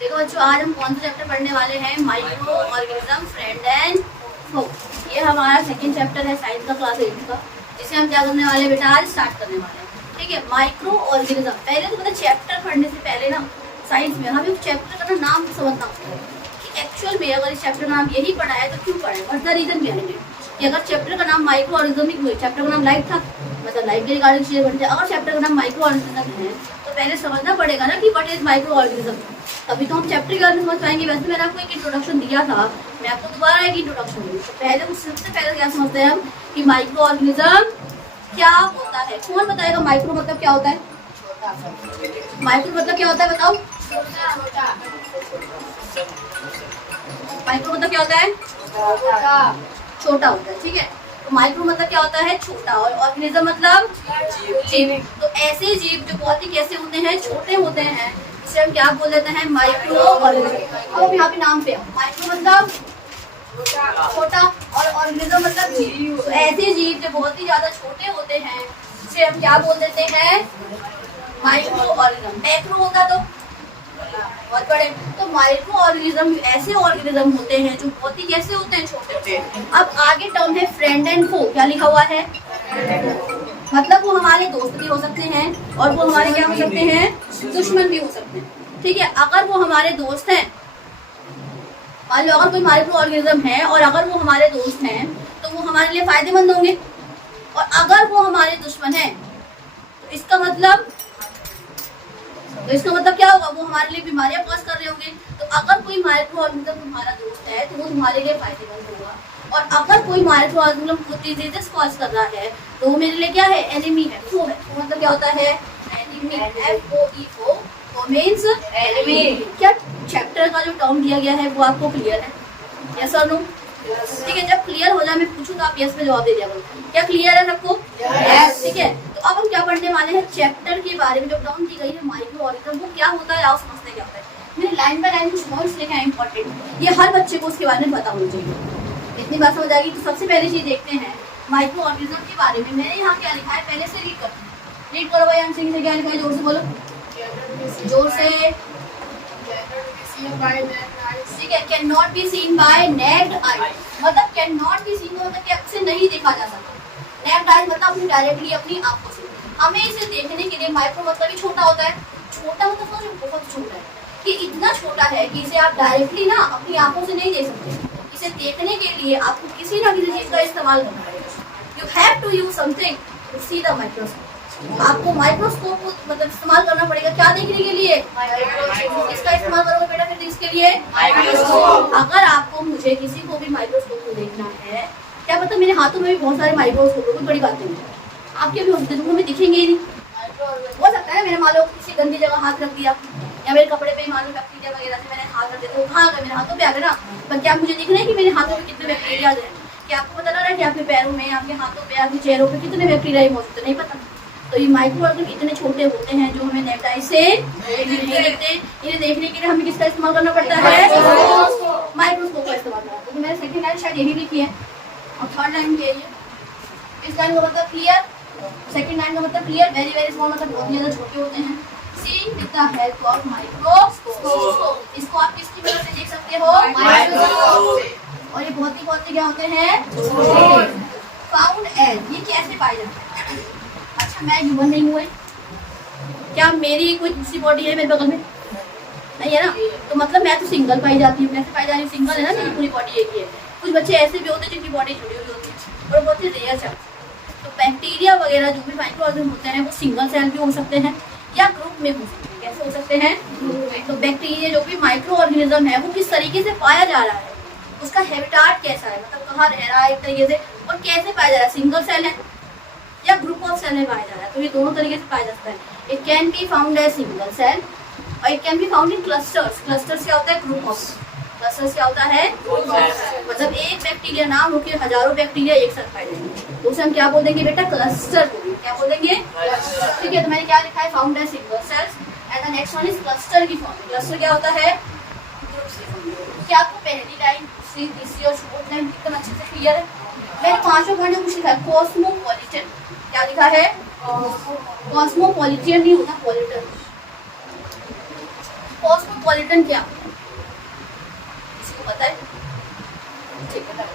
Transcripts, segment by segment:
देखो बच्चों, आज हम कौन सा चैप्टर पढ़ने वाले हैं? माइक्रो ऑर्गेनिज्म, फ्रेंड एंड फो। ये हमारा सेकंड चैप्टर है साइंस का, क्लास 8 का, जिसे हम क्या करने वाले हैं बेटा? आज स्टार्ट करने वाले हैं। ठीक है, माइक्रो ऑर्गेनिज्म। पहले तो मतलब चैप्टर पढ़ने से पहले ना साइंस में हमें चैप्टर का नाम समझना होता है कि एक्चुअल में अगर इस चैप्टर का नाम यही पढ़ा है तो क्यों पढ़ा है, what the reason behind it. कि अगर चैप्टर का नाम माइक्रो ऑर्गेनिज्म, चैप्टर का नाम लाइफ था, मतलब लाइफ के रिगार्डिंग चीजें पढ़ते हैं। अगर चैप्टर का नाम माइक्रो ऑर्गेनिज्म है तो पहले समझना पड़ेगा ना कि व्हाट इज माइक्रो ऑर्गेनिज्म, तभी तो हम चैप्टर के बारे में समझ पाएंगे। वैसे मैंने आपको एक इंट्रोडक्शन दिया था, मैं आपको दोबारा एक इंट्रोडक्शन दूँ। तो पहले सबसे पहले क्या समझते हैं हम कि माइक्रो ऑर्गेनिज्म क्या होता है। कौन बताएगा माइक्रो मतलब क्या होता है? माइक्रो मतलब क्या होता है बताओ? माइक्रो मतलब क्या होता है? छोटा होता है। ठीक है, तो माइक्रो मतलब क्या होता है? छोटा। और ऑर्गेनिज्म मतलब जीव। तो ऐसे जीव जो बहुत ही कैसे होते हैं? छोटे होते हैं, जिसे हम क्या बोल देते हैं? Micro organism. अब यहाँ पे नाम पे माइक्रो मतलब छोटा और ऑर्गेनिज्म मतलब जीव। तो ऐसे जीव जो बहुत ही ज्यादा छोटे होते हैं जिसे हम क्या बोल देते हैं? Micro organism. मैक्रो होता तो बहुत बड़े। तो माइक्रो ऑर्गेनिज्म ऐसे ऑर्गेनिज्म होते हैं जो बहुत ही कैसे होते हैं? छोटे होते हैं। अब आगे टर्म है फ्रेंड एंड फो। क्या लिखा हुआ है? मतलब वो हमारे दोस्त भी हो सकते हैं और वो हमारे क्या हो सकते हैं? दुश्मन भी हो सकते हैं। ठीक है, अगर वो हमारे दोस्त हैं, मान लो अगर कोई माइक्रो ऑर्गेनिज्म है और अगर वो हमारे दोस्त हैं तो वो हमारे लिए फायदेमंद होंगे, और अगर वो हमारे दुश्मन है तो इसका मतलब क्या होगा? वो हमारे लिए बीमारियां कॉज कर रहे होंगे। तो अगर कोई माइक्रो ऑर्गेनिज्म तुम्हारा दोस्त है तो वो तुम्हारे लिए फायदेमंद होगा, और अगर कोई माइक्रो ऑर्गेनिज्म को डिजीजेस कॉज कर रहा है तो वो मेरे लिए क्या है? एनिमी है, फो है। तो मतलब क्या होता है? एनिमी। FOE, फो मींस एनिमी। क्या चैप्टर का जो टर्म दिया गया है वो आपको क्लियर है? यस और नो? ठीक है, जब क्लियर हो जाए मैं पूछूं तो आप यस में जवाब दे दिया करो। क्या क्लियर है सबको? यस। ठीक है, तो अब हम क्या पढ़ने वाले हैं? चैप्टर के बारे में। जो टर्म दी गई है माइक्रो ऑर्गेनिज्म, वो क्या होता है? आओ समझते क्या होता है। मैंने लाइन बाय लाइन कुछ नोट्स लिखे हैं इंपॉर्टेंट, ये हर बच्चे को उसके बारे में पता होना चाहिए। इतनी बात समझ आएगी। तो सबसे पहली चीज देखते हैं माइक्रो ऑर्गेनिज्म के बारे में। मैंने यहाँ क्या लिखा है पहले से रीड करते हैं। रीड करो भाई, हम सिंह से क्या लिखा है? जोर से बोलो, जोर से। ठीक है, can not be seen by naked eye. मतलब कैन नॉट बी सीन मतलब कि से नहीं देखा जा सकता। नेक्ड आई मतलब अपनी डायरेक्टली अपनी आंखों से। हमें इसे देखने के लिए माइक्रो मतलब छोटा होता है। छोटा मतलब बहुत छोटा है, कि इतना छोटा है कि इसे आप डायरेक्टली ना अपनी आंखों से नहीं देख सकते। इसे देखने के लिए आपको किसी ना किसी चीज का इस्तेमाल करना पड़ेगा। You have to use something to see the microscope. आपको माइक्रोस्कोप को मतलब इस्तेमाल करना पड़ेगा। क्या देखने के लिए? इसका इस्तेमाल करोगे बेटा फिर इसके लिए माइक्रोस्कोप। अगर आपको मुझे किसी को भी माइक्रोस्कोप को देखना है, क्या पता मेरे हाथों में भी बहुत सारे माइक्रोस्कोप हो, कोई बड़ी बात नहीं है। आपके भी होते हमें दिखेंगे ही नहीं। हो सकता है मैंने मान लो किसी गंदी जगह हाथ रख दिया, या मेरे कपड़े पे मान लो बैक्टीरिया वगैरह से मैंने हाथ रख दिया, तो कहाँ गए? मेरे हाथों पे आ गए ना। पर क्या मुझे दिख रहा है कि मेरे हाथों में कितने बैक्टीरिया हैं? क्या आपको पता लग रहा है कि आपके पैरों में, आपके हाथों पे, आपके चेहरों पे कितने बैक्टीरिया मौजूद है? नहीं पता। तो ये माइक्रो ऑर्गेनिज्म इतने छोटे होते हैं जो हमें नेक्ड आई से नहीं दिखते। इन्हें देखने के लिए हमें किसका इस्तेमाल करना पड़ता है? माइक्रोस्कोप का इस्तेमाल करना। तो मैंने सेकंड लाइन शायद यही लिखी है और थर्ड लाइन भी यही है। इस लाइन का मतलब क्लियर, सेकंड लाइन का मतलब क्लियर। वेरी वेरी स्मॉल मतलब बहुत ज्यादा छोटे होते हैं। Seeing with the help of microscope. इसको आप किसकी मदद से देख सकते हो? माइक्रोस्कोप। और ये बहुत ही क्या होते हैं? Found as. ये कैसे पाए जाते हैं? अच्छा, मैं ह्यूमन नहीं हूँ, क्या मेरी कोई दूसरी बॉडी है मेरे बगल में? नहीं है ना। तो मतलब मैं तो सिंगल पाई जाती हूँ। कैसे पाई जा रही हूँ? सिंगल है ना, मेरी पूरी बॉडी एक ही है। कुछ बच्चे ऐसे भी होते हैं जिनकी बॉडी जुड़ी हुई होती है और बहुत ही रेयर से। तो बैक्टीरिया वगैरह जो भी माइक्रो ऑर्गेनिज्म होते हैं वो सिंगल सेल भी हो सकते हैं या ग्रुप में हो सकते हैं। कैसे हो सकते हैं? तो बैक्टीरिया जो भी माइक्रो ऑर्गेनिज्म है वो किस तरीके से पाया जा रहा है, उसका हैबिटाट कैसा है, मतलब कहाँ रह रहा है एक तरीके से, और कैसे पाया जा रहा है? सिंगल सेल है या ग्रुप ऑफ सेल में पाया जा रहा है? तो ये दोनों तरीके से पाया जा सकता है। It can be found as single cell और it can be found in clusters. Clusters क्या होता है? Group of. क्लस्टर्स क्या होता है? मतलब एक बैक्टीरिया ना होकर हजारों बैक्टीरिया एक साथ पाए जाएंगे, तो उसे हम क्या बोल देंगे बेटा? क्लस्टर बोलेंगे। क्या बोल देंगे? ठीक है, तो मैंने क्या लिखा है? Found as single cells and the next one is cluster की फॉर्म। क्लस्टर क्या होता है? क्या आपको पहली लाइन, दूसरी, तीसरी और चौथी लाइन एकदम अच्छे से क्लियर है? मैंने पांचों पॉइंट में कुछ लिखा है। कॉस्मोपॉलिटन। क्या लिखा है? कॉस्मोपॉलिटन नहीं होता, पॉलिटन। कॉस्मो कॉस्मोपॉलिटन क्या होता है, किसी को पता है? ठीक है,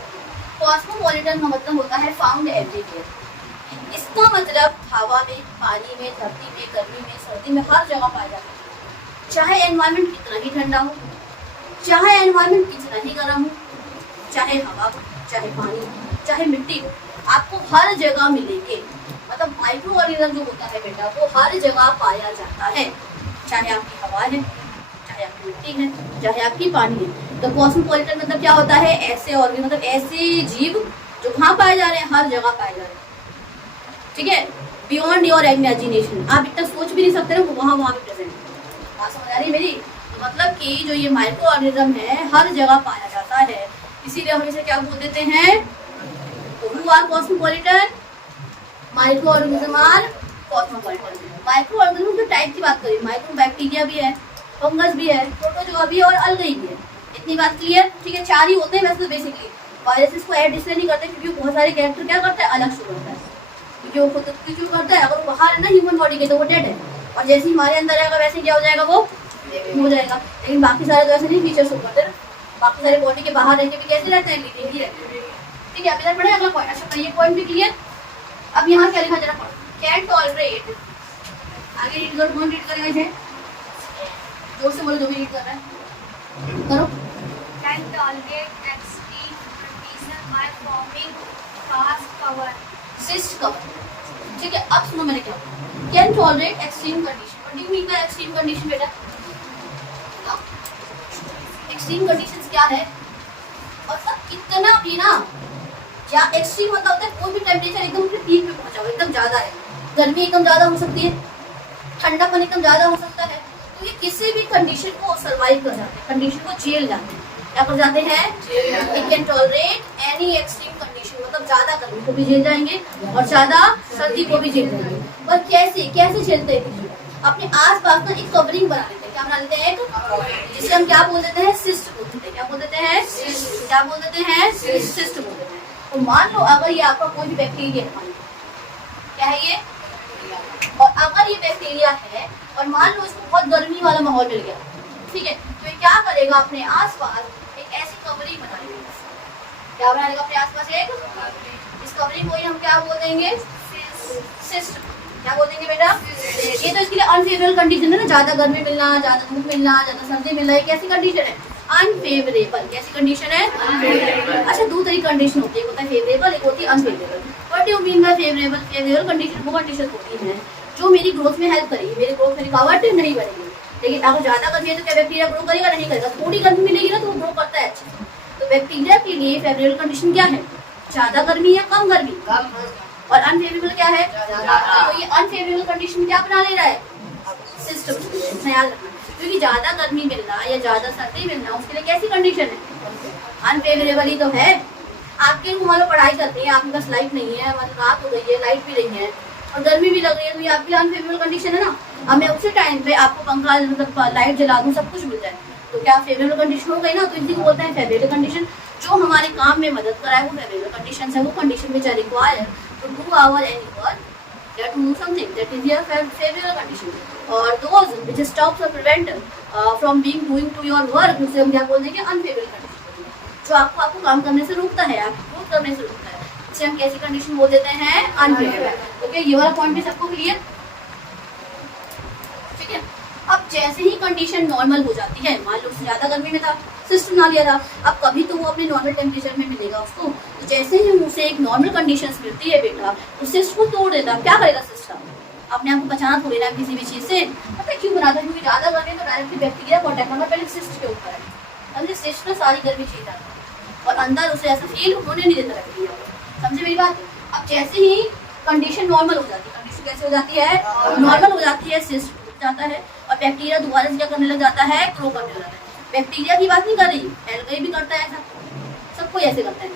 कॉस्मोपॉलिटन का मतलब होता है फाउंड एवरीवेयर। इसका मतलब हवा में, पानी में, धरती में, गर्मी में, सर्दी में, हर जगह पाया जाता है। चाहे एनवायरनमेंट कितना ही ठंडा हो, चाहे एनवायरनमेंट कितना ही गर्म हो, चाहे हवा हो, चाहे पानी हो, चाहे मिट्टी हो, आपको हर जगह मिलेंगे। मतलब माइक्रो ऑर्गेनिज्म जो होता है बेटा वो हर जगह पाया जाता है, चाहे आपकी हवा है, चाहे आपकी मिट्टी है, चाहे आपकी पानी है। तो कॉस्मोपॉलिटन मतलब क्या होता है? ऐसे ऑर्गेनिज्म मतलब ऐसे जीव जो कहाँ पाए जा रहे हैं, हर जगह पाए जा रहे हैं। ठीक है, बियॉन्ड योर इमेजिनेशन, आप इतना सोच भी नहीं सकते ना, वहाँ वहाँ भी प्रेजेंट है। बात समझ आ रही है मेरी? तो मतलब कि जो ये माइक्रो ऑर्गेनिज्म है हर जगह पाया जाता है, इसीलिए हम इसे क्या बोल देते हैं? Who are cosmopolitan? Microorganism are cosmopolitan. Microorganism जो टाइप की बात करें, माइक्रो बैक्टीरिया भी है, फंगस भी है, प्रोटोजोआ भी है और अलगई भी है। इतनी बात क्लियर? ठीक है, 4 ही होते हैं वैसे तो बेसिकली। वायरसेस को ऐड इसलिए नहीं करते क्योंकि बहुत सारे कैरेक्टर क्या करता है, अलग से होता है, क्योंकि वो खुद क्यों करता है, अगर वो बाहर है ना ह्यूमन बॉडी के तो वो डेड है, और जैसे ही हमारे अंदर आएगा वैसे क्या हो जाएगा, वो हो जाएगा। लेकिन बाकी सारे तो ऐसे नहीं फीचर्स हो करते, बाकी सारे बॉडी के बाहर रहते भी कैसे रहते हैं, लिविंग ही रहते हैं। ठीक है, अब इधर पढ़े अगला पॉइंट। अच्छा, ये पॉइंट भी क्लियर। अब यहाँ क्या लिखा जरा पढ़ो, कैन टॉलरेट, आगे रीड करो, कौन रीड करेगा इसे? जोर से बोलो जो भी रीड कर रहा है, करो। Can tolerate extreme condition by forming fast cover. Cyst cover. ठीक है, अब सुनो मैंने क्या बोला, can tolerate extreme condition. What do you mean by extreme condition बेटा? एक्सट्रीम कंडीशंस क्या है? और सब कितना भी ना, क्या एक्सट्रीम मतलब होता है कोई भी टेम्परेचर एकदम अपने पीक पे पहुंचा हो, एकदम ज्यादा है, गर्मी एकदम ज्यादा हो सकती है, ठंडापन एकदम ज्यादा हो सकता है, तो ये किसी भी कंडीशन को सर्वाइव कर जाते हैं, कंडीशन को झेल जाते हैं। क्या कर जाते हैं? It can tolerate any extreme condition, मतलब ज्यादा गर्मी को भी झेल जाएंगे और ज्यादा सर्दी को भी झेल जाएंगे। पर कैसे कैसे झेलते हैं? अपने आस पास ना एक कवरिंग बना लेते हैं। क्या बना लेते हैं? एक, जिसे हम क्या बोल देते हैं? सिस्ट बोल देते हैं। क्या बोल देते हैं? क्या बोल देते हैं? सिस्ट बोल देते हैं। तो मान लो अगर ये आपका कोई भी बैक्टीरिया है, क्या है ये, और अगर ये बैक्टीरिया है और मान लो इसको बहुत गर्मी वाला माहौल मिल गया, ठीक है, तो ये क्या करेगा, अपने आसपास एक ऐसी कवरिंग बना लेगा। क्या बना लेगा अपने आसपास? एक, इस कवरिंग को ही हम क्या बोल देंगे? सिस्ट। क्या बोल देंगे बेटा? ये तो इसके लिए अनफेवरेबल कंडीशन है ना, ज्यादा गर्मी मिलना, ज्यादा धूप मिलना, ज्यादा सर्दी मिलना, एक ऐसी कंडीशन है अनफेवरेबल। कैसी कंडीशन है? अनफेवरेबल। अच्छा, दो तरह की कंडीशन होती है, एक होता है फेवरेबल, एक होती है unfavourable. What do you mean by favourable? Favourable condition वो कंडीशन होती है जो मेरी ग्रोथ में हेल्प करेगी, मेरी ग्रोथ में रुकावट नहीं बनेगी। लेकिन अगर ज्यादा गर्मी है तो क्या बैक्टीरिया ग्रो करेगा? नहीं करेगा। थोड़ी गर्मी मिलेगी ना तो वो ग्रो करता है अच्छे से। तो बैक्टीरिया के लिए फेवरेबल कंडीशन क्या है? ज्यादा गर्मी या कम गर्मी? और अनफेवरेबल क्या है? तो ये अनफेवरेबल कंडीशन क्या बना ले रहा है? सिस्टम। ख्याल रखना, क्योंकि ज्यादा गर्मी मिलना या ज्यादा सर्दी मिलना उसके लिए कैसी कंडीशन है? अनफेवरेबल ही तो है। आपके मान लो पढ़ाई करते हैं, आपके पास लाइट नहीं है, मतलब रात हो गई है, लाइट भी नहीं है और गर्मी भी लग रही है, तो ये आपके लिए अनफेवरेबल कंडीशन है ना। अब मैं उसी टाइम पे आपको पंखा मतलब लाइट जला दूं, सब कुछ मिल जाए, तो क्या फेवरेबल कंडीशन हो गई ना। तो इसी को बोलते हैं फेवरेबल कंडीशन। जो हमारे काम में मदद कराए वो फेवरेबल कंडीशन है। वो condition which are required to do our any work या to do something that is your favourable condition, और दोज व्हिच स्टॉप्स और prevent from being doing to your work, उसे हम क्या बोल देंगे? Unfavourable condition. जो आपको काम करने से रोकता है, आपको ग्रोथ करने से रोकता है, इसे हम कैसी कंडीशन बोल देते हैं? अनफेवरेबल। ओके, ये वाला पॉइंट भी सबको क्लियर? ठीक है। अब जैसे ही कंडीशन नॉर्मल हो जाती है, मान लो ज्यादा गर्मी में था, सिस्ट बना लिया था, अब कभी तो वो अपने नॉर्मल टेम्परेचर में मिलेगा उसको। तो जैसे ही उसे एक नॉर्मल कंडीशंस मिलती है बेटा, तो सिस्ट को तोड़ देता। क्या करेगा सिस्ट? अपने आप को बचाना थोड़ी ना किसी भी चीज से। पता है क्यों बनाता? क्योंकि ज्यादा गर्मी तो डायरेक्टली बैक्टीरिया को अटैक करना पहले सिस्ट के ऊपर है, समझे? सिस्ट में सारी गर्मी चीज आता है और अंदर उसे ऐसा फील होने नहीं देता बैक्टीरिया को, समझे मेरी बात? अब जैसे ही कंडीशन नॉर्मल हो जाती है, कंडीशन कैसे हो जाती है? नॉर्मल हो जाती है, सिस्ट टूट जाता है और बैक्टीरिया दोबारा से क्या करने लग जाता है? ग्रो करने लगता है। बैक्टीरिया की बात नहीं कर रही, एल्गाई भी करता है ऐसा, सब कोई ऐसे करता है,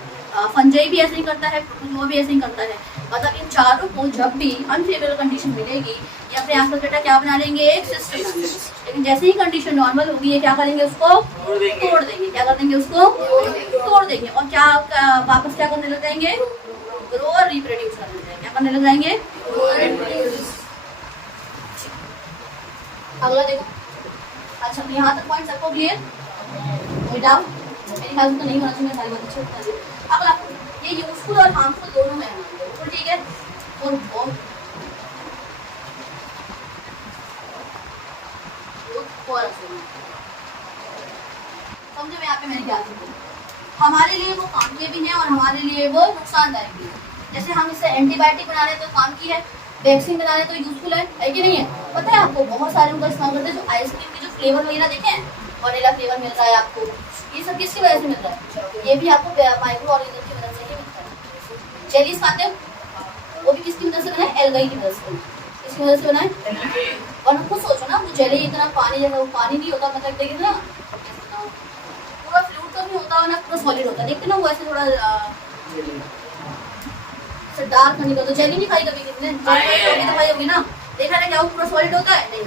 फंजाई भी ऐसे ही करता है, प्रोटोजोआ भी ऐसे ही करता है। मतलब इन चारों को जब भी अनफेवरेबल कंडीशन मिलेगी, ये अपने आसपास बेटा क्या बना लेंगे? एक सिस्टम बना लेंगे। लेकिन जैसे ही कंडीशन नॉर्मल होगी, ये क्या करेंगे? उसको तोड़ देंगे। क्या कर देंगे? उसको तोड़ देंगे। और क्या वापस क्या करने लग जाएंगे? ग्रो और रिप्रोड्यूस करने लग जाएंगे। क्या करने लग जाएंगे? अगला देखो, अच्छा, तो यहाँ तक पॉइंट सबको क्लियर? कोई डाउट? मेरे ख्याल से तो नहीं होना चाहिए, सारी बात अच्छी होती है। अगला, ये यूजफुल और हार्मफुल दोनों है, तो ठीक है। और समझो मैं यहाँ पे मैंने क्या किया, हमारे लिए वो काम के भी हैं और हमारे लिए वो नुकसानदायक भी है। जैसे हम इससे एंटीबायोटिक बना रहे हैं तो काम की है, वैक्सीन बना रहे हैं तो यूजफुल है कि नहीं है? पता है आपको, बहुत सारे उनका इस्तेमाल करते हैं। जो आइसक्रीम के जो फ्लेवर वगैरह देखे हैं, वनीला फ्लेवर मिल रहा है आपको, ये सब किसकी वजह से मिल रहा है? ये भी आपको माइक्रो ऑर्गेनिज्म की वजह से ही मिलता है। जेलीज खाते हो, वो भी किसकी वजह से बना है? एल्गाई की वजह से। किसकी वजह से बना है? और खुद सोचो ना, वो जेली इतना पानी जैसा, वो पानी नहीं होता, मतलब देखिए ना पूरा फ्लूइड तो नहीं होता ना, पूरा सॉलिड होता है। देखते ना वो ऐसे थोड़ा डार्क नहीं होता। जेली नहीं खाई कभी किसने? जेली तो खाई होगी ना, देखा ना क्या वो पूरा सॉलिड होता है? नहीं।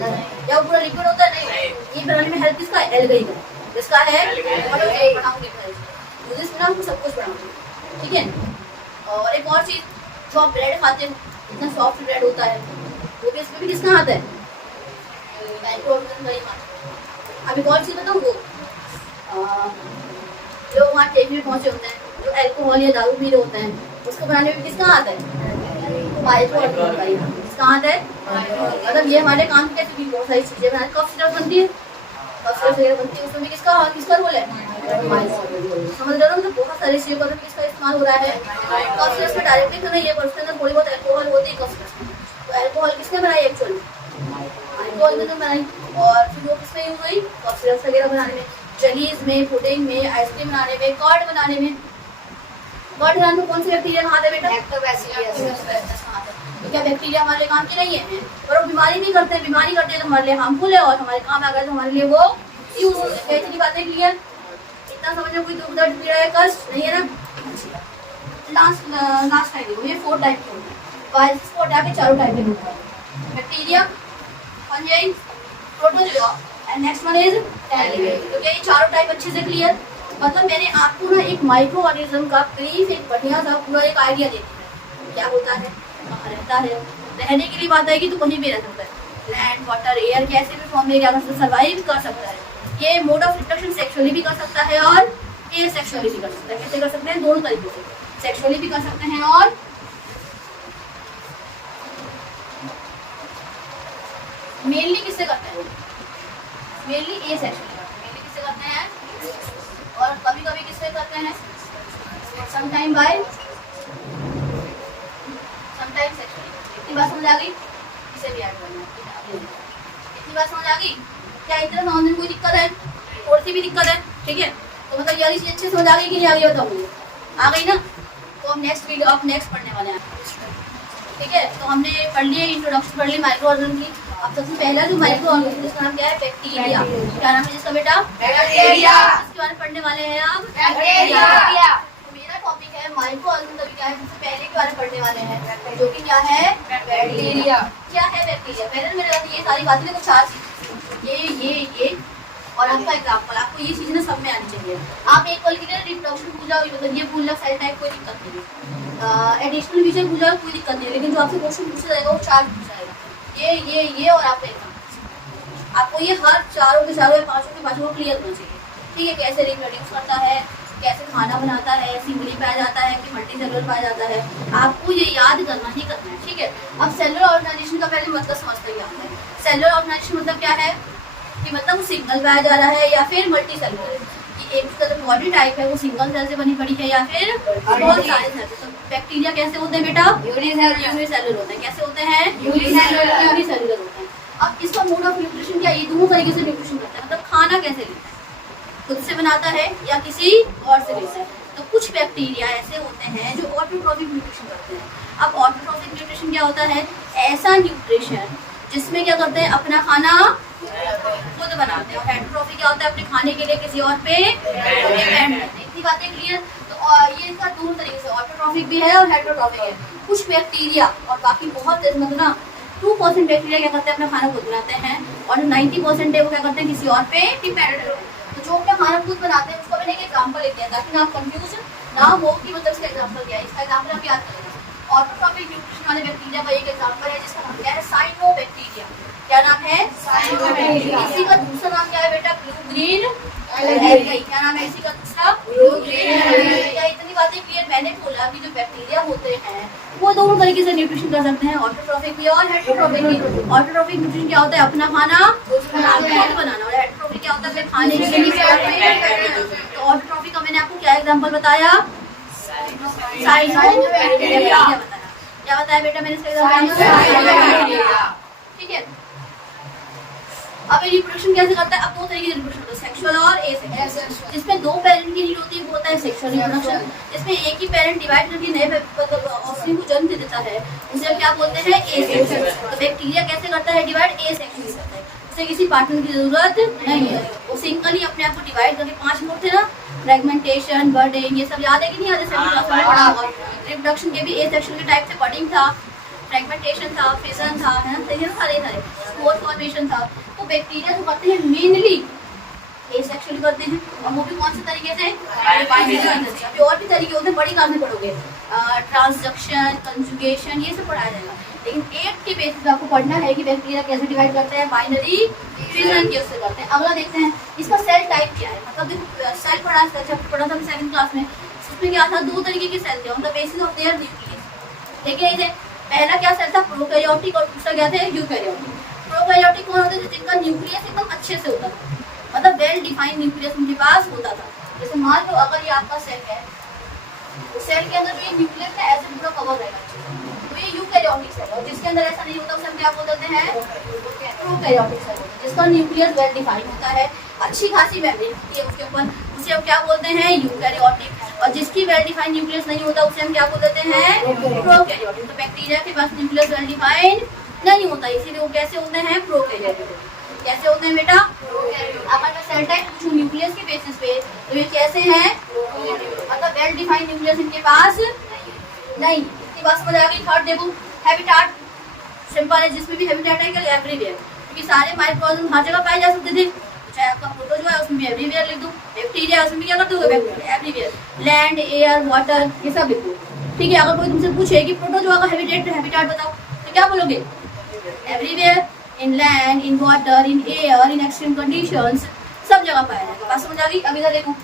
क्या वो पूरा लिक्विड होता है? नहीं। ये बनाने में हेल्प किसका है? एल्गाई का। जिसका है पढ़ाऊंगे मुझे सब कुछ पढ़ाऊंगी, ठीक है। और एक और चीज, जो आप ब्रेड खाते हो, इतना सॉफ्ट ब्रेड होता है, वो भी इसमें भी किसका हाथ है? माइक्रो ऑर्गेनिज्म का ही हाथ। अब एक और चीज बताऊँ, वो जो वहाँ टेबल में पहुंचे होते हैं, जो अल्कोहल या दारू पी रहे होते हैं, उसको बनाने में किसका हाथ है? माइक्रो ऑर्गेनिज्म का ही हाथ। किसका हाथ है? मतलब ये हमारे काम की कैसे भी बहुत सारी चीजें बनाने, कफ सिरप बनती है, कफ सिरप बनती है, उसमें भी किसका रोल है? समझ रहे हो? मतलब बहुत सारी चीजों का किसका इस्तेमाल हो रहा है? कफ सिरप में डायरेक्टली तो नहीं है, पर उसके अंदर थोड़ी बहुत अल्कोहल होती है कफ सिरप में। तो अल्कोहल किसने बनाई एक्चुअली? माइक्रो ऑर्गेनिज्म बनाई। और फिर वो किसमें यूज हुई? कफ सिरप वगैरह बनाने में, जेलीज में, पुडिंग में, आइसक्रीम बनाने में, कर्ड बनाने में। कर्ड बनाने में कौन सी बैक्टीरिया हाथ है बेटा? तो क्या बैक्टीरिया हमारे काम के नहीं है? पर वो बीमारी भी करते हैं, बीमारी करते हैं तो हमारे लिए हार्मफुल है, और हमारे काम आ गए तो हमारे लिए वो यूजफुल है। इतनी बातें क्लियर? इतना समझ में कोई दुख दर्द पीड़ा है, कष्ट नहीं है ना? लास्ट टाइप देखो, ये 4 टाइप के होते हैं। वायरस को हटा के चारों टाइप के होते हैं, bacteria, fungi, protozoa, and next one is algae. तो क्या ये चारों टाइप अच्छे से क्लियर? मतलब मैंने आपको ना एक माइक्रो ऑर्गेनिज्म का ब्रीफ, एक बढ़िया सा पूरा एक आइडिया दे दिया, क्या होता है, कहाँ रहता है, रहने के लिए बात आएगी तो कहीं भी रह सकता है, लैंड, वाटर, एयर, कैसे भी फॉर्म में क्या कर सकता है, सर्वाइव कर सकता है। ये मोड ऑफ रिप्रोडक्शन सेक्सुअली भी कर सकता है और एयर सेक्सुअली भी कर सकता है। कैसे कर सकते हैं? दोनों तरीके से, सेक्सुअली भी कर सकते हैं और मेनली किससे करते हैं? मेनली ए सेक्सुअली करते हैं। मेनली किससे करते हैं? और कभी कभी किससे करते हैं? Sometime by, sometime sexually. इतनी बात समझ आ गई? इसे भी ऐड करना है। इतनी बात समझ आ गई? क्या इतना समझने में कोई दिक्कत है? थोड़ी सी भी दिक्कत है? ठीक है, तो मतलब ये वाली चीज अच्छे समझ आ गई कि नहीं आ गई बताओ मुझे? आ गई ना? तो हम नेक्स्ट वीडियो आप नेक्स्ट पढ़ने वाले हैं, ठीक है। तो हमने पढ़ लिया इंट्रोडक्शन, पढ़ ली माइक्रो ऑर्गेनिज्म की। अब सबसे पहला जो माइक्रो ऑर्गेनिज्म, जिसका नाम क्या है? बैक्टीरिया। क्या नाम है जिसका बेटा? बैक्टीरिया। इसके बारे में पढ़ने वाले हैं आप बैक्टीरिया। तो मेरा टॉपिक है माइक्रो ऑर्गेनिज्म, तभी क्या है सबसे पहले के बारे में पढ़ने वाले हैं, जो कि क्या है? बैक्टीरिया। क्या है बैक्टीरिया? पहले मेरे पास ये सारी बातें देखो, 4 चीज, ये और आपका एग्जाम्पल, आपको ये चीजें ना सब में आनी चाहिए। आप एक पल के लिए रिप्रोडक्शन भूल जाओ, मतलब ये भूल जाओ, सेल टाइप, कोई दिक्कत नहीं है। एडिशनल फीचर भूल जाओ, कोई दिक्कत नहीं है, लेकिन जो आपसे क्वेश्चन पूछा जाएगा वो 4 पूछा जाएगा, ये और आपका एग्जाम्पल। आपको ये हर चारों के चारों या पांचों के पांचों को क्लियर होना चाहिए, ठीक है। कैसे रिप्रोड्यूस करता है, कैसे खाना बनाता है, सिंगली पाया जाता है कि मल्टी सेलुलर पाया जाता है, आपको ये याद करना ही करना है, ठीक है। अब सेलुलर ऑर्गेनाइजेशन का पहले मतलब समझते ही आता है। सेलुलर ऑर्गेनाइजेशन मतलब क्या है कि मतलब वो सिंगल पाया जा रहा है या फिर मल्टी सेलुलर है, कि एक उसका जो बॉडी टाइप है वो सिंगल सेल से बनी पड़ी है या फिर बहुत सारे सेल से। तो बैक्टीरिया कैसे होते हैं बेटा? यूनिसेलुलर होते हैं। कैसे होते हैं? यूनिसेलुलर होते हैं। अब इसका मोड ऑफ न्यूट्रिशन क्या? ये दोनों तरीके से न्यूट्रिशन करता है, मतलब खाना कैसे लेता है, खुद से बनाता है या किसी और से लेता है। तो कुछ बैक्टीरिया ऐसे होते हैं जो ऑटोट्रॉफिक न्यूट्रिशन करते हैं। अब ऑटोट्रॉफिक न्यूट्रिशन क्या होता है? ऐसा न्यूट्रिशन जिसमें क्या करते हैं, अपना खाना खुद बनाते हैं। और हेटेरोट्रॉफी क्या होता है? अपने खाने के लिए किसी और पे डिपेंड रहते हैं। इतनी बातें क्लियर? तो ये इसका दोनों तरीके से ऑटोट्रॉफिक भी है और हेटेरोट्रॉफिक है। कुछ बैक्टीरिया और बाकी बहुत मतलब ना 2% बैक्टीरिया क्या करते हैं, अपना खाना खुद बनाते हैं, और 90% है वो क्या करते हैं, किसी और पे डिपेंड रहते हैं। तो जो अपना खाना खुद बनाते हैं उसका मैंने एक एग्जाम्पल लेते हैं, ताकि ना आप कंफ्यूज ना हो कि मतलब इसका एग्जाम्पल क्या है। इसका एग्जाम्पल आप याद करेंगे। ऑटोट्रॉफिक न्यूट्रिशन वाले बैक्टीरिया का एक एग्जाम्पल है जिसका नाम क्या है? साइनोबैक्टीरिया। क्या नाम है? साइनोबैक्टीरिया। इसी का दूसरा नाम क्या है ब्लू ग्रीन एल्गाई। क्या नाम है इसी का दूसरा? Blue green algae. क्या इतनी बातें क्लियर? मैंने बोला कि जो बैक्टीरिया होते हैं वो दोनों तरीके से न्यूट्रिशन कर सकते हैं, ऑटोट्रॉफिक भी और हेटेरोट्रॉफिक भी। ऑटोट्रॉफिक न्यूट्रिशन क्या होता है? अपना खाना खुद बनाना। और हेटेरोट्रॉफिक क्या होता है? खाने के लिए। तो ऑटोट्रॉफिक का मैंने आपको क्या एग्जांपल बताया? साइनोबैक्टीरिया बताया। क्या बताया बेटा मैंने इसका एग्जांपल? ठीक है। अब ये रिप्रोडक्शन कैसे करता है? अब दो तरीके की रिप्रोडक्शन होता है, सेक्सुअल और एसेक्सुअल। जिसमें दो पेरेंट की नीड होती है वो होता है सेक्सुअल रिप्रोडक्शन। इसमें एक ही पेरेंट डिवाइड करके नए मतलब ऑफस्प्रिंग को जन्म दे देता है, उसे हम क्या बोलते हैं? एसेक्सुअल। तो बैक्टीरिया कैसे करता है डिवाइड? एसेक्सुअली करता है। उसे किसी पार्टनर की जरूरत नहीं है, वो सिंगल ही अपने आप को डिवाइड करके 5 मोड थे ना, फ्रेगमेंटेशन, बर्डिंग, ये सब याद है कि नहीं? याद है? सेकंड क्लास में पढ़ा होगा। रिप्रोडक्शन के भी एसेक्सुअल के टाइप से बर्डिंग था, फ्रेगमेंटेशन था, फिशन था, है ना? सही है ना? सारे स्पोर फॉर्मेशन था। तो बैक्टीरिया जो करते हैं मेनली एसेक्सुअल करते हैं, और वो भी कौन से तरीके से? अभी और भी तरीके होते हैं, बड़ी क्लास में पढ़ोगे, ट्रांसडक्शन, कंजुगेशन, ये सब पढ़ाया जाएगा। लेकिन एक के बेसिस पे आपको पढ़ना है कि बैक्टीरिया कैसे डिवाइड करते हैं, बाइनरी फिजन के उससे करते हैं। अगला देखते हैं इसका सेल टाइप क्या है। मतलब देखो सेल पढ़ा था 7th क्लास में, उसमें क्या था? दो तरीके के सेल थे on the basis of their nucleus. ठीक है, पहला क्या सेल था? प्रोकैरियोटिक, और दूसरा क्या था? यूकैरियोटिक। प्रोकैरियोटिक कौन होते थे? जिनका न्यूक्लियस एकदम अच्छे से होता था, मतलब वेल डिफाइंड न्यूक्लियस उनके पास होता था। जैसे मान लो अगर ये आपका सेल है, तो सेल के अंदर जो ये न्यूक्लियस है ऐसे पूरा कवर रहेगा अच्छे से, तो ये यूकैरियोटिक सेल है। और जिसके अंदर ऐसा नहीं होता उसे हम क्या बोल देते हैं? प्रोकैरियोटिक सेल होता है। जिसका न्यूक्लियस वेल डिफाइंड होता है, अच्छी खासी मेम्ब्रेन होती है उसके ऊपर, उसे हम क्या बोलते हैं? यूकैरियोटिक। और जिसकी वेल डिफाइंड न्यूक्लियस नहीं होता उसे हम क्या बोल देते हैं? प्रोकैरियोटिक। तो बैक्टीरिया के पास न्यूक्लियस वेल डिफाइंड नहीं होता, इसीलिए वो कैसे होते हैं? प्रोकैरियोटिक। कैसे होते हैं बेटा? अगर मैं सेल टाइप पूछूं न्यूक्लियस के बेसिस पे, तो ये कैसे हैं? मतलब वेल डिफाइंड न्यूक्लियस इनके पास नहीं। इसकी बात समझ आ गई? थर्ड देखो, हैबिटाट। सिंपल है, जिसमें भी हैबिटाट है क्या? एवरीवेयर, क्योंकि सारे माइक्रोऑर्गेनिज्म हर जगह पाए जा सकते थे। चाहे आपका प्रोटोजोआ है उसमें भी एवरीवेयर लिख दो, बैक्टीरिया उसमें भी क्या कर दोगे? एवरीवेयर। लैंड, एयर, वाटर, ये सब लिख दो। ठीक है, अगर कोई तुमसे पूछे कि प्रोटोजोआ का हैबिटाट बताओ, तो क्या बोलोगे? Everywhere, in land, in water, in air, in extreme conditions, सब जगह पाया जाएगा। बात समझ आ गई? अब इधर देखो,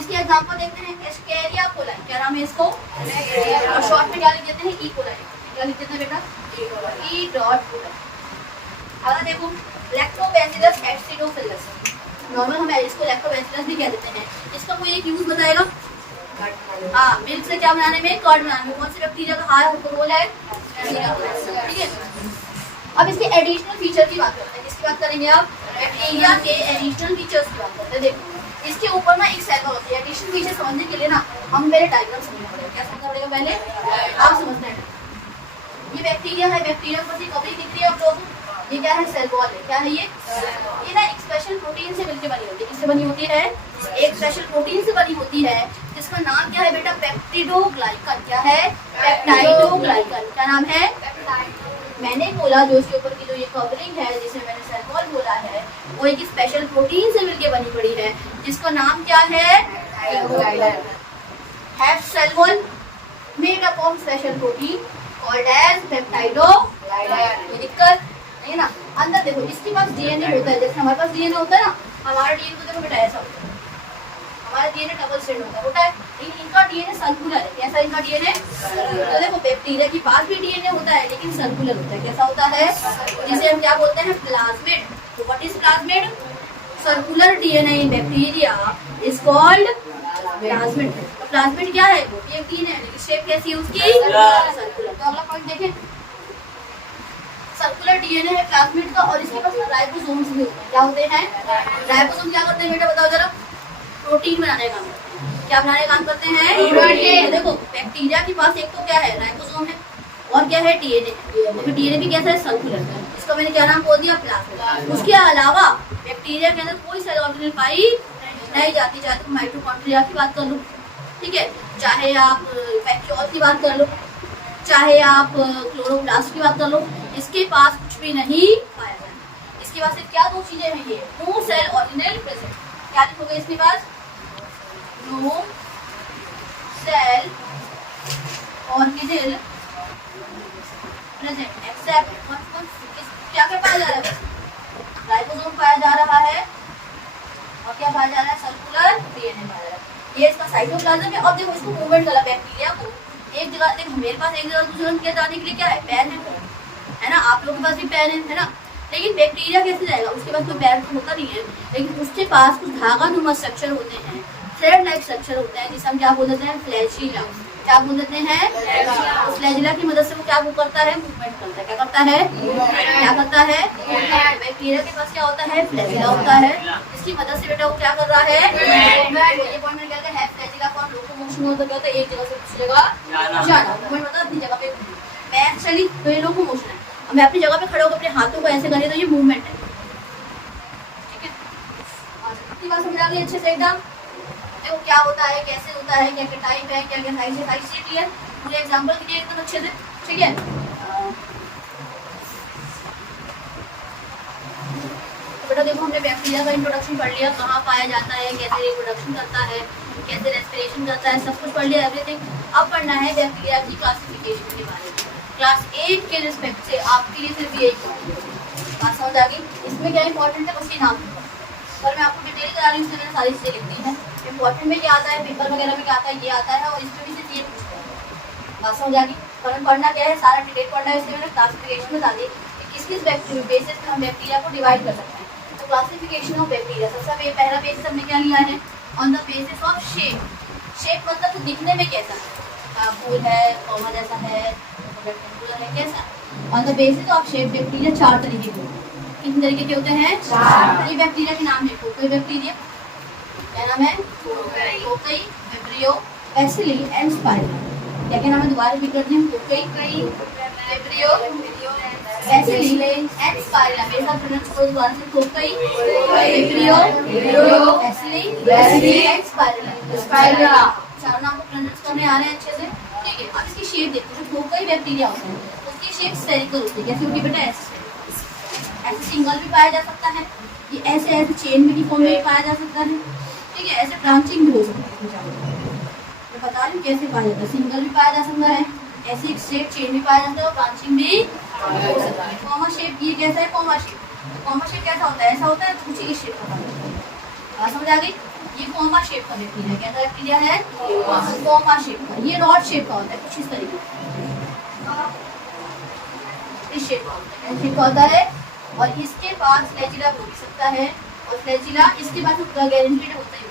इसके एग्जांपल देखते हैं। एस्केरिया कोलाई, क्या नाम है इसको? और शॉर्ट में क्या लिख देते हैं? E coli. क्या लिख देते हैं बेटा? E dot coli. अगला देखो, लैक्टोबैसिलस एसिडोफिलस। नॉर्मल हम इसको लैक्टोबैसिलस भी कह देते हैं। इसका कोई एक यूज बताएगा? हाँ, मिल्क से क्या बनाने में? कर्ड बनाने में। कौन से बैक्टीरिया का हाई रोल है? ठीक है। अब इसके एडिशनल फीचर की बात करते हैं। किसकी बात करेंगे आप? बैक्टीरिया के एडिशनल फीचर्स की बात करते हैं। देखो, इसके ऊपर ना एक सेल वॉल होती है। एडिशनल फीचर समझने के लिए ना हम पहले डायग्राम समझना पड़ेगा। क्या समझना पड़ेगा पहले? आप समझना है। ये बैक्टीरिया है, बैक्टीरिया पर से कवरिंग दिख रही है आप लोगों को? ये क्या है? सेल वॉल है। क्या है ये? ये ना एक स्पेशल प्रोटीन से मिलकर बनी होती है। किससे बनी होती है? एक स्पेशल प्रोटीन से बनी होती है, जिसका नाम क्या है बेटा? पेप्टिडोग्लाइकन। क्या है? पेप्टाइडोग्लाइकन। क्या नाम है? मैंने बोला जो इसके ऊपर की जो ये कवरिंग है, जिसे मैंने सेल वॉल बोला है, वो एक स्पेशल प्रोटीन से मिलकर बनी पड़ी है, जिसका नाम क्या है? Have cell wall made up of special protein called as peptidoglycan. कोई दिक्कत नहीं है ना? अंदर देखो, इसके पास डीएनए होता है। जैसे हमारे पास डीएनए होता है ना, हमारा डीएनए तो देखो बेटा ऐसा होता है, हमारा डीएनए डबल स्ट्रैंड होता है। लेकिन इनका डीएनए सर्कुलर है। कैसा इनका डीएनए? तो देखो, बैक्टीरिया के पास भी डीएनए होता है, लेकिन सर्कुलर होता है। कैसा होता है? जिसे हम क्या बोलते हैं? प्लाज्मिड। तो what is plasmid? Circular DNA in bacteria is called plasmid. तो प्लाज्मिड क्या है? वो भी एक डीएनए है, लेकिन शेप कैसी है उसकी? सर्कुलर। तो अगला पॉइंट देखें, सर्कुलर डीएनए है प्लाज्मिड का, और इसके पास राइबोसोम्स भी होते हैं। क्या होते हैं? राइबोसोम क्या करते हैं बेटा? बताओ जरा। प्रोटीन बनाने का काम करते हैं। क्या बनाने का काम करते हैं? प्रोटीन। देखो, बैक्टीरिया के पास एक तो क्या है? राइबोसोम है, और क्या है? डीएनए। देखो, डीएनए भी कैसा है? सर्कुलर। इसका मैंने क्या नाम बोल दिया? प्लाज्मिड। उसके अलावा बैक्टीरिया के अंदर कोई सेल ऑर्गेनेल पाई नहीं जाती। चाहे तुम माइटोकॉन्ड्रिया की बात कर लो, ठीक है, चाहे आप वैक्यूल की बात कर लो, चाहे आप क्लोरोप्लास्ट की बात कर लो, इसके पास कुछ भी नहीं पाया जाता। इसके पास सिर्फ क्या दो चीजें हैं? ये नो सेल ऑर्गेनेल प्रेजेंट। क्या लिखोगे इसके पास? No cell organelle present except क्या क्या पाया जा रहा है? राइबोसोम पाया जा रहा है, और क्या पाया जा रहा है, सर्कुलर डीएनए पाया जा रहा है। ये इसका साइटोप्लाज्म है। और देखो इसको मूवमेंट करा बैक्टीरिया को एक जगह, देखो मेरे पास एक जगह दूसरी जगह जाने के लिए क्या है, पैर है ना, आप लोगों के पास भी पैर है ना, लेकिन बैक्टीरिया कैसे जाएगा, उसके पास तो पैर तो होता नहीं है, लेकिन उसके पास कुछ धागा नुमा स्ट्रक्चर होते हैं, थ्रेड लाइक स्ट्रक्चर होते हैं, जिसे हम क्या बोल देते हैं, फ्लैजिला। क्या बोल देते हैं, उस फ्लैजिला की मदद से वो क्या करता है, मूवमेंट करता है। क्या करता है, क्या करता है, बैक्टीरिया के पास क्या होता है, फ्लैजिला होता है, इसकी मदद से बेटा वो क्या कर रहा है, ये पॉइंट में कहते हैं फ्लैजिला को लोकोमोशन होता है, एक जगह से दूसरी जगह जाना, मूवमेंट मतलब अपनी जगह पे। मैं एक्चुअली तो ये लोकोमोशन है, अब मैं अपनी जगह पे खड़े होकर अपने हाथों को ऐसे करें तो ये मूवमेंट है, ठीक है। और इतनी बात समझ आ गई अच्छे से एकदम। देखो क्या होता है, कैसे होता है, क्या क्या टाइप है, क्या क्या साइज है, साइज से क्लियर, मुझे एग्जांपल दीजिए एकदम अच्छे से, ठीक है। तो बेटा देखो हमने बैक्टीरिया का इंट्रोडक्शन पढ़ लिया, कहाँ पाया जाता है, कैसे रिप्रोडक्शन करता है, कैसे रेस्पिरेशन करता है, सब कुछ पढ़ लिया एवरीथिंग। अब पढ़ना है बैक्टीरिया की क्लासिफिकेशन के बारे में। क्लास 8 के रिस्पेक्ट से आपके लिए सिर्फ यही बात समझ आ गई। इसमें क्या इंपॉर्टेंट है, बस ये नाम पर मैं आपको डिटेल करा रही हूँ, उसमें सारी चीज़ें लिखती हैं। इंपॉर्टेंट में क्या आता है, पेपर वगैरह में क्या आता है, ये आता है, और इसमें भी सिर्फ ये पूछता है। बात समझ आ गई। पर पढ़ना क्या है, सारा डिटेल पढ़ना है, इसलिए मैंने क्लासिफिकेशन बता दी कि किस किस बेसिस पे हम बैक्टीरिया को डिवाइड कर सकते हैं। तो क्लासिफिकेशन ऑफ बैक्टीरिया, सबसे पहला बेसिस हमने क्या लिया है, on the basis of shape. Shape मतलब दिखने में कैसा है, फूल है, कॉमा जैसा है, रेक्टेंगुलर है, कैसा। On the basis of shape bacteria 4 तरीके के, कितने तरीके के होते हैं, 4। ये बैक्टीरिया के नाम है, कोई बैक्टीरिया क्या नाम है, कोकई, विब्रियो, बैसिली एंड स्पाइरला। क्या क्या नाम है, दोबारा रिपीट करते हैं, कोकई, विब्रियो, बैसिली एंड स्पाइरला। मेरे साथ प्रोनाउंस करो दोबारा से, कोकई, विब्रियो, बैसिली एंड स्पाइरला। चारों नाम को प्रोनाउंस करने आ रहे हैं अच्छे से, ठीक है। अब इसकी शेप देखते हैं। जो कोकई बैक्टीरिया होता है उसकी शेप स्फेरिकल होती है, कैसे होती है बेटा, ऐसे सिंगल भी पाया जा सकता है, ये ऐसे ऐसे चेन में भी फॉर्म में पाया जा सकता है, ठीक है। ऐसे ब्रांचिंग भी हो सकता है, मैं बता रही हूँ कैसे पाया जाता है, सिंगल भी पाया जा सकता है, ऐसे एक शेप चेन भी पाया जाता है, और ब्रांचिंग भी हो सकता है। कॉमा शेप, ये कैसा है, कॉमा शेप। कॉमा शेप कैसा होता है, ऐसा होता है, कुछ इस शेप का होता है, समझ आ गई। ये कॉमा शेप का बैक्टीरिया, कैसा बैक्टीरिया है, कॉमा शेप का। ये रॉड शेप का होता है, कुछ इस तरीके इस शेप का होता है, शेप का होता है। और इसके पास फ्लैजिला हो भी सकता है, और फ्लैजिला इसके पास गारंटीड होता है।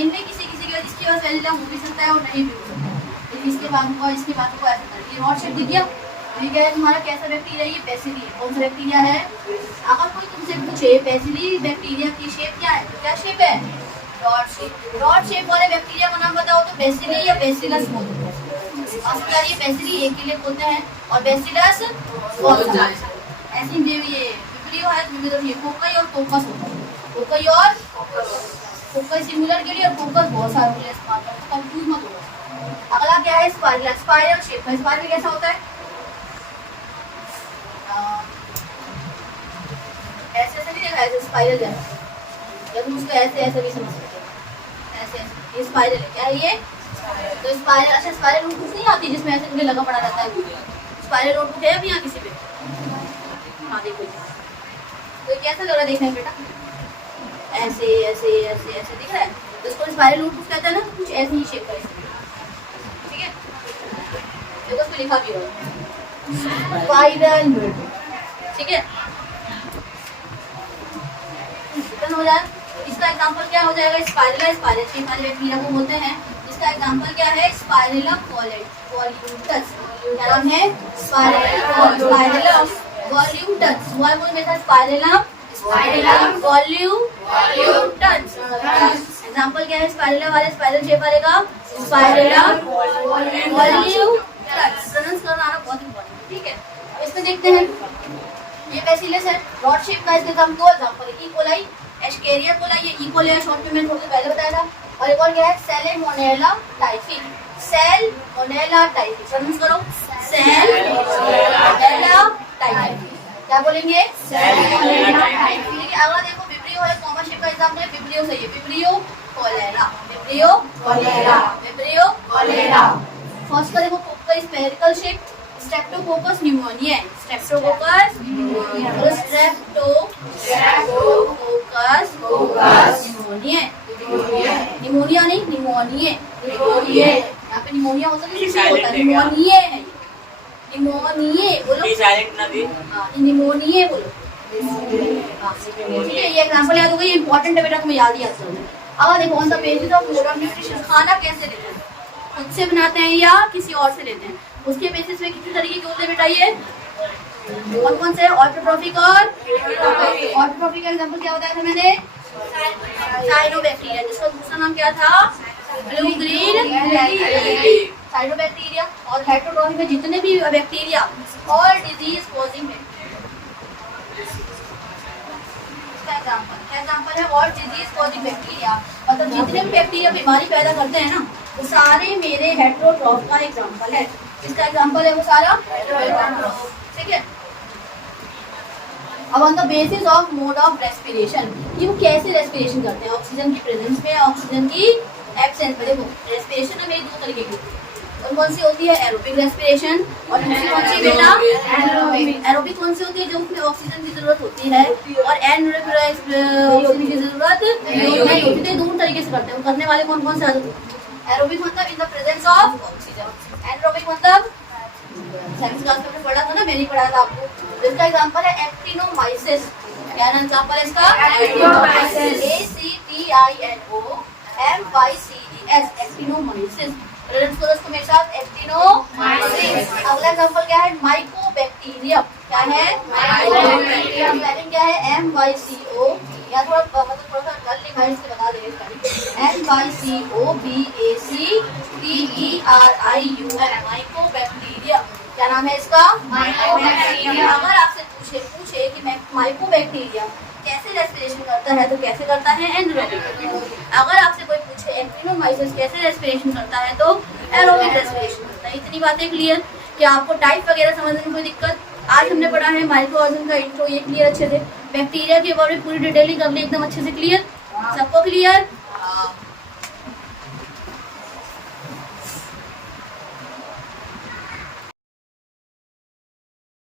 इनमें किसी किसी के इसके पास फ्लैजिला हो भी सकता है और नहीं भी हो सकता है, लेकिन इसके बाद को ऐसा करता है। ये रॉड शेप दिख गया, ये क्या है तुम्हारा, कैसा बैक्टीरिया, ये बैसिली है। कौन सा बैक्टीरिया है, अगर कोई तुमसे पूछे बैसिली बैक्टीरिया की शेप क्या है, तो क्या शेप है, रॉड शेप। रॉड शेप वाले बैक्टीरिया का नाम बताओ तो बैसिली या बैसिलस बोलते हैं। ये बैसिली एक के लिए बोलते हैं, और बैसिलस ऐसी ये विब्रियो है, ये कोकई और कोकस होता है। कोकई और कोकई सिंगुलर के लिए, और कोकस बहुत सारे के लिए इस्तेमाल करते हैं, कंफ्यूज मत हो। अगला क्या है, स्पाइरल। स्पाइरल शेप है, स्पाइरल कैसा होता है, ऐसे ऐसे नहीं देखा, ऐसे स्पाइरल जैसा, या तुम उसको ऐसे ऐसे भी समझ सकते हो, ऐसे ऐसे। ये स्पाइरल है, क्या है ये, तो स्पाइरल। अच्छा स्पाइरल नोटबुक नहीं आती जिसमें ऐसे मुझे लगा पड़ा रहता है, स्पाइरल नोटबुक है अभी यहाँ किसी पे, हाँ देखो, तो कैसा लग रहा है देखने में बेटा, ऐसे ऐसे ऐसे ऐसे दिख रहा है, तो इसको स्पाइरल नोटबुक कहते हैं ना, तो कुछ ऐसे ही शेप का, ठीक है। देखो उसको लिखा भी होगा स्पाइरल नोटबुक, ठीक है। हो जाए, इसका एग्जांपल क्या हो जाएगा, स्पाइरला। स्पाइरल शेप वाले बैक्टीरिया को बोलते हैं। इसका एग्जांपल क्या है, स्पाइरलम वॉल्यूटस। क्या नाम है, स्पाइरलम वॉल्यूटस। बोल मेरे साथ, स्पाइरलम वॉल्यूटस। एग्जांपल क्या है स्पाइरला वाले, स्पाइरल शेप वाले का, स्पाइरलम वॉल्यूटस। प्रोनाउंस करना आना बहुत इंपॉर्टेंट है, ठीक है। अब इसमें देखते हैं, ये बैसिलस है, रॉड शेप का। इसके हम 2 एग्जांपल है, ई कोलाई, एस्केरिया कोलाई। ये ई कोलाई शॉर्ट में मैंने थोड़ी देर पहले बताया था। और एक और क्या है, Salmonella typhi. Salmonella typhi, pronounce करो, सैल्मोनेला टाइफी। क्या बोलेंगे, सैल्मोनेला टाइफी। अगला देखो, विब्रियो है, कॉमा शेप का एग्जांपल है, विब्रियो सही है, Vibrio cholerae, Vibrio cholerae, Vibrio cholerae. First का देखो, cocci spherical shape, Streptococcus pneumoniae, Streptococcus pneumoniae, Streptococcus pneumoniae. Pneumonia, pneumonia नहीं निमोनिया, यहाँ पे निमोनिया होता है किसी होता है, निमोनिया है, निमोनिया बोलो, निमोनिया बोलो। हाँ, ठीक है, ये एग्जांपल याद हो गई, इंपॉर्टेंट है बेटा, तुम्हें याद ही आता है। अब देखो on the basis of mode of nutrition, खाना कैसे लेते हैं, खुद से बनाते हैं या किसी और से लेते हैं, उसके बेसिस में कितने तरीके के होते हैं बेटा, ये कौन कौन से, ऑटोट्रॉफिक और ऑटोट्रॉफिक का एग्जांपल क्या बताया था मैंने, साइनोबैक्टीरिया, जिसका दूसरा नाम क्या था, ब्लू ग्रीन साइनोबैक्टीरिया। और हेटेरोट्रॉफिक में जितने भी बैक्टीरिया और डिजीज कॉजिंग एग्जांपल है, और डिजीज कॉजिंग बैक्टीरिया, मतलब जितने भी बैक्टीरिया बीमारी पैदा करते हैं ना, वो सारे मेरे हेटेरोट्रॉफ का एग्जांपल है। इसका एग्जांपल है वो सारा, ठीक है। अब on the basis of mode of respiration, कि वो कैसे रेस्पिरेशन करते हैं, ऑक्सीजन की प्रेजेंस में, ऑक्सीजन की एब्सेंस में। देखो रेस्पिरेशन में दो तरीके की, कौन सी होती है, एरोबिक रेस्पिरेशन, और दूसरी कौन सी बेटा, एरोबिक कौन सी होती है, जो उसमें ऑक्सीजन की जरूरत होती है, और एनएरोबिक ऑक्सीजन की जरूरत नहीं होती। तो दोनों तरीके से करते हैं, करने वाले कौन कौन से, एरोबिक मतलब in the presence of oxygen, anaerobic मतलब साइंस क्लास में पढ़ा था ना, मैंने पढ़ाया था आपको। इसका एग्जांपल है एक्टिनोमाइसिस, क्या नाम एग्जांपल है इसका, एक्टिनोमाइसिस, ACTINOMYCES, एक्टिनोमाइसिस। दोस्तों मेरे साथ एक्टिनोमाइसिस। अगला एग्जांपल क्या है, माइकोबैक्टीरियम, क्या है, माइकोबैक्टीरियम, स्पेलिंग क्या है, MYCO, या थोड़ा मतलब थोड़ा सा गल लिखा है, इसलिए बता देंगे MYCOBACTERIUM, माइकोबैक्टीरियम। क्या नाम है इसका, माइकोबैक्टीरियम। अगर आपसे पूछे कि माइकोबैक्टीरियम कैसे रेस्पिरेशन करता है, तो कैसे करता है, एनएरोबिक। अगर आपसे कोई पूछे एक्टिनोमाइसिस कैसे रेस्पिरेशन करता है, तो एरोबिक रेस्पिरेशन करता है। इतनी बातें क्लियर, क्या आपको टाइप वगैरह समझने में कोई दिक्कत, आज हमने पढ़ा है माइक्रो ऑर्गेनिज्म का इंट्रो, ये क्लियर अच्छे से, बैक्टीरिया के बारे में पूरी डिटेलिंग कर ली एकदम अच्छे से, क्लियर, सबको क्लियर।